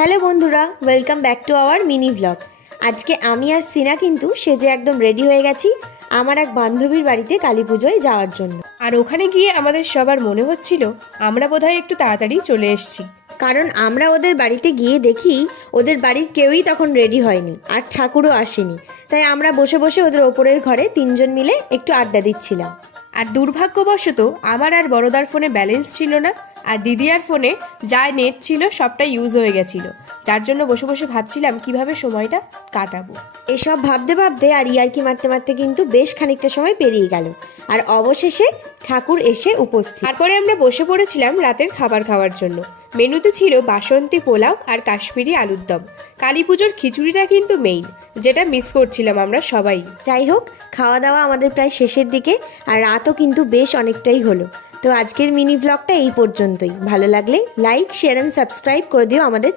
Hello বন্ধুরা, welcome back to our mini blog. আজকে আমি আর সিনা কিন্তু সেজে একদম রেডি হয়ে গেছি আমার এক বান্ধবীর বাড়িতে কালী পুজোয় যাওয়ার জন্য। আর ওখানে গিয়ে আমাদের সবার মনে হচ্ছিল আমরা বোধহয় একটু তাড়াতাড়ি চলে এসেছি, কারণ আমরা ওদের বাড়িতে গিয়ে দেখি ওদের বাড়ির কেউই তখন রেডি হয়নি আর ঠাকুরও আসেনি। তাই আমরা বসে বসে ওদের ওপরের ঘরে তিনজন মিলে একটু আড্ডা দিচ্ছিলাম। আর দুর্ভাগ্যবশত আমার আর বড়দার ফোনে ব্যালেন্স ছিল না, আর দিদিয়ার ফোনে যা নেট ছিল সবটা ইউজ হয়ে গেছিল, যার জন্য বসে বসে ভাবছিলাম কিভাবে সময়টা কাটাবো। এসব ভাবতে ভাবতে আর ইয়ার্কি মারতে মারতে কিন্তু বেশ খানিকটা সময় পেরিয়ে গেল, আর অবশেষে ঠাকুর এসে উপস্থিত। তারপরে আমরা বসে পড়েছিলাম রাতের খাবার খাওয়ার জন্য। মেনুতে ছিল বাসন্তী পোলাও আর কাশ্মীরি আলুর দম। কালী পুজোর খিচুড়িটা কিন্তু মেইন, যেটা মিস করছিলাম আমরা সবাই। যাই হোক, খাওয়া দাওয়া আমাদের প্রায় শেষের দিকে, আর রাতও কিন্তু বেশ অনেকটাই হলো। তো আজকের মিনি ব্লগটা এই পর্যন্তই। ভালো লাগলে লাইক, শেয়ার অ্যান্ড সাবস্ক্রাইব করে দিও আমাদের